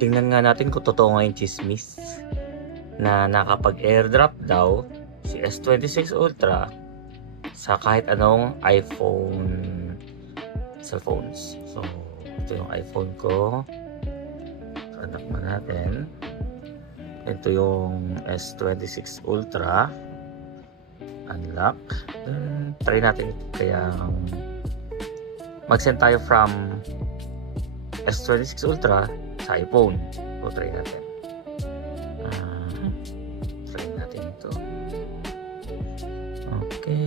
tingnan nga natin kung totoo nga yung chismis na nakapag-airdrop daw si S26 Ultra sa kahit anong iPhone cellphones. So, ito yung iPhone ko. Anak na natin. Ito yung S26 Ultra. Unlock. Then, try natin kaya mag-send tayo from S26 Ultra sa iPhone. So, try natin. Try natin ito. Okay.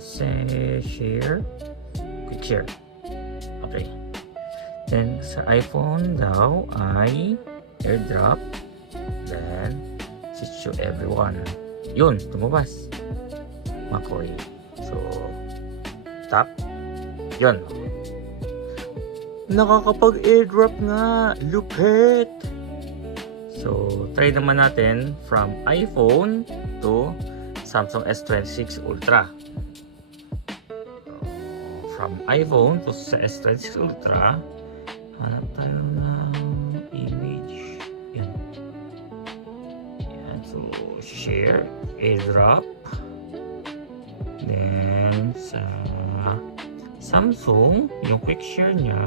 Say share. Quick share. Okay. Then, sa iPhone daw ay airdrop. Then, switch to everyone. Yun, tumabas. Makoy. So, tap. Yun. Nakakapag-airdrop nga. Lupit. So, try naman natin from iPhone to Samsung S26 Ultra. So, from iPhone to sa S26 Ultra, hanap tayo ng image. Yan. Yan. So, share, airdrop. Then, sa Samsung, yung quick share niya,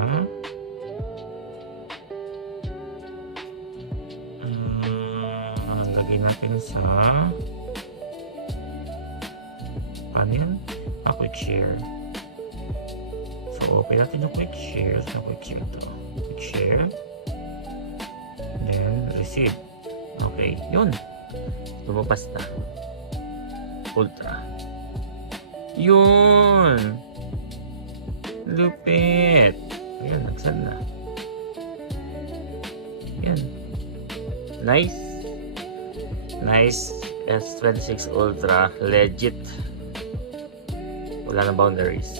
lagyan natin sa paano yan? Quick share. So, open natin yung quick share. So, quick share ito. Quick share. Then, receive. Okay, yun. Lumabas na. Ultra. Yun! Lupit! Ayan, nagsad na. Ayan. Nice. Nice S26 Ultra. Legit. Wala na boundaries.